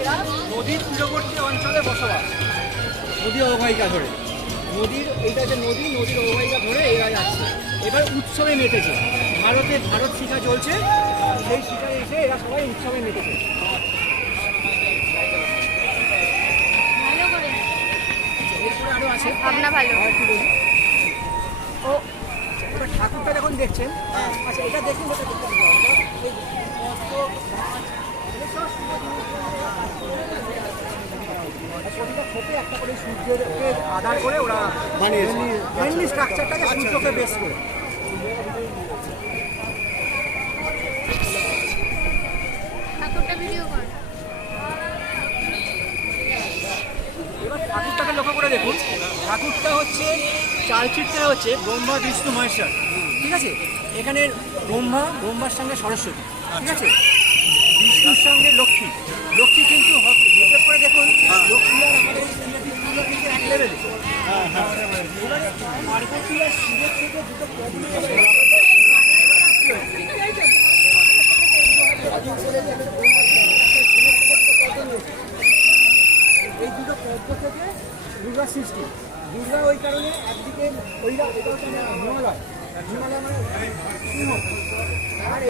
এরা নদীর তীরবর্তী অঞ্চলে বসবাস, নদী অববাহিকা ধরে, নদীর এইটা যে নদীর অববাহিকা ধরে এরা যাচ্ছে। এবার উৎসবে মেতেছে, ভারত শিখা চলছে, সেই শিখায় এসে এরা সবাই উৎসবে মেতেছে। এরপরে আরও আছে ভাবনা ভালো। কি বলি ও, এবার ঠাকুরটা যখন দেখছেন, আচ্ছা এটা দেখুন, একটা করে সূর্যের আধার করে ওরা মেনলি স্ট্রাকচারটাকে সূর্যকে বেস করে। ঠাকুরটা ভিডিও কর। এবার ঠাকুরটাকে লক্ষ্য করে দেখুন, ঠাকুরটা হচ্ছে চালচিত্রে হচ্ছে ব্রহ্মা বিষ্ণু মহেশ্বর, ঠিক আছে। এখানে ব্রহ্মার সঙ্গে সরস্বতী, ঠিক আছে, বিষ্ণুর সঙ্গে লক্ষ্মী কিন্তু হিসেব করে দেখুন লক্ষ্মী আর আমাদের কিন্তু এক লেভেলে। এবারে পার্বতী আর শিবের থেকে দুটো এই দুটো পদ্ম থেকে দুর্গা সৃষ্টি। দুর্গা ওই কারণে একদিকে ওইটা হিমালয় মানে আর